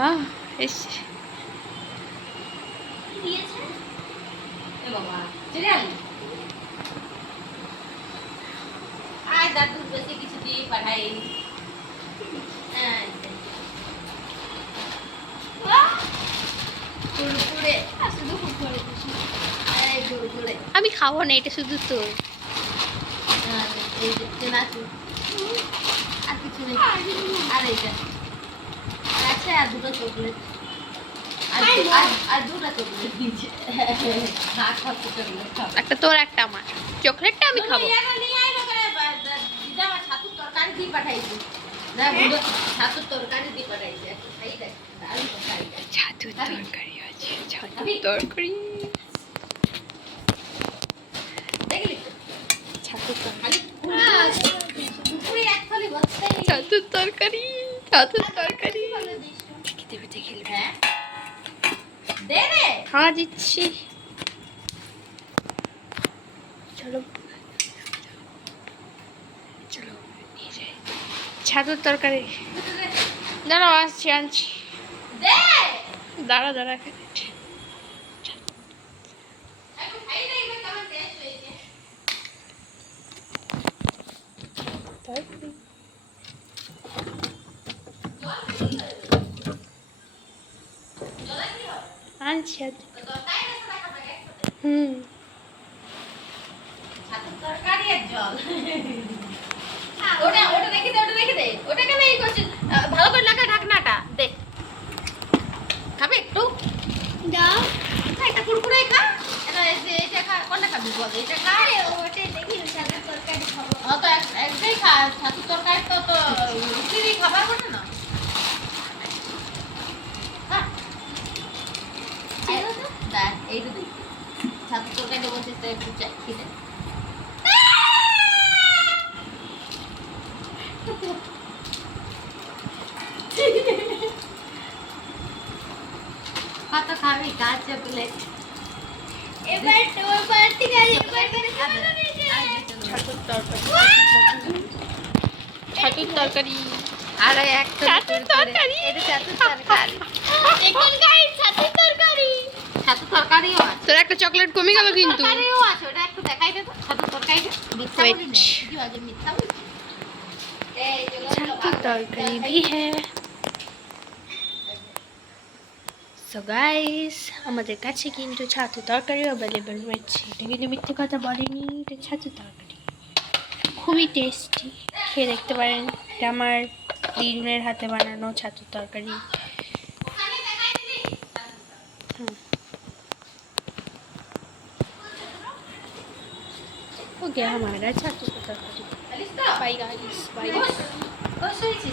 হ্যাঁ এসছে। বাবা সিরিয়াল আয় দাদু বেশি কিছু দিয়ে পাঠাই। হ্যাঁ কুড়কুড়ে শুধু কুড়কুড়ে আমি খাবো না, এটা শুধু তোর। এই যে চেনাচুর আর কিছু নেই। আর এইটা আছে আর দুটো চকলেট আর দুটো চকলেট দিয়েছে। একটা তোর একটা আমার। চকলেটটা আমি খাবো। ছাতুর তরকারি দিয়ে পাঠাইছি। ছাতুর তরকারি দিয়ে পাঠাইছি। ছাতুর তরকারি আছে, ছাতুর তরকারি। দেখলি ছাতুর তরকারি, পুকুরে এক থালি বস্তাই। ছাতুর তরকারি, ছাতুর তরকারি। খেতে পেতে খেলবে। হ্যাঁ দে রে। হ্যাঁ দিচ্ছি, চলো চলো নিয়ে যাই ছাতুর তরকারি। দাঁড়াও আসছি, আনছি। দে দাঁড়া দাঁড়া। এখন খাই না এবার কেমন টেস্ট হয়েছে। আনছি তরকারি রাখা থাকে একসাথে। হুম। ছাতুর তরকারি আর জল। ওটা ওটা রেখে দে, ওটা রেখে দে। ওটা কেন এই করছিস? ভালো করে লাগা ঢাকনাটা দে। খাবে একটু? দাও একটা কুরকুরে খা। এটা খা। কোনটা খাবি বল? এটা খা। ওটা দেখি ছাতুর তরকারি খাবো। তো একটাই খা। ছাতুর তরকারি তো তো রুটিরই খাবার বটে না। হ্যাঁ দেখ এইটা দেখ। ছাতুর তরকারি বলছিস তো একটু খেতে। কত খাবি? কাজ চকলেট। এবার তোর পার্টি গাড়ি এবার ছাতুর তরকারি, ছাতুর তরকারি। আর একটা ছাতুর তরকারি। এটা ছাতুর তরকারি। এখন গাড়ি ছাতুর তরকারি। ছাতুর তরকারিও আছে। তোর একটা চকলেট কমে গেল কিন্তু। তরকারিও আছে। ওটা একটু দেখাই দে তো। ছাতুর তরকারি মিথ্যা Wait. বলি না। কি আগে মিথ্যা বলি? এই চলো ছাতুর তরকারি भी है। সো গাইস, আমাদের কাছে কিন্তু ছাতুর তরকারি অ্যাভেলেবল রয়েছে। এটা কিন্তু মিথ্যে কথা বলেনি, এটা ছাতুর তরকারি খুবই টেস্টি। খেয়ে দেখতে পারেন। এটা আমার দিদুনের হাতে বানানো ছাতুর তরকারি। ওখানে দেখাই দিবি। हो गया हमारा छातू का तरकारी। জানিস তো? Bye guys, bye. খুশ হয়েছিস?